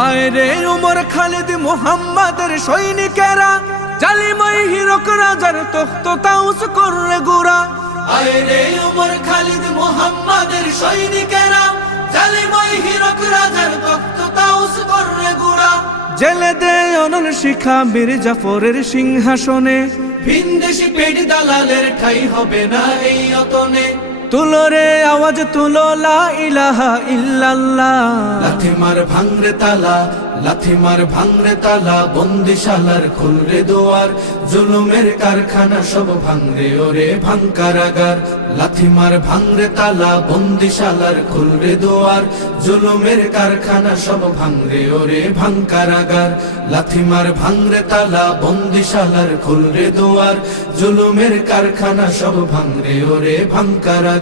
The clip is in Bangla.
আয় রে উমর খালিদ মুহাম্মাদের সৈনিকেরা, জালিমাই হিরক রাজার তখ্ত তাউস করে গুরা। আয় রে উমর খালিদ মুহাম্মাদের সৈনিকেরা, জালিমাই হিরক রাজার তখ্ত তাউস করে গুরা। জেলে দে অনল শিখা বীর জাফরের সিংহাসনে, ভিনদেশি পেট দালালের ঠাই হবে না এই অতনে। তুলো রে আওয়াজ তুলো লা ইলাহা ইল্লাল্লাহ। লাথি মার ভাঙরে তালা, লাথি মার ভাঙরে তালা, বন্দিশালার খুলরে দুয়ার, জুলুমের কারখানা সব ভাঙরে ওরে ভাঙ কারাগার। লাথি মার ভাঙরে তালা, বন্দিশালার খুলরে দুয়ার, জুলুমের কারখানা সব ভাঙরে ওরে ভাঙ কারাগার। লাথি মার ভাঙরে তালা, বন্দিশালার খুলরে দুয়ার, জুলুমের কারখানা সব ভাঙরে ওরে ভাঙ কারাগার।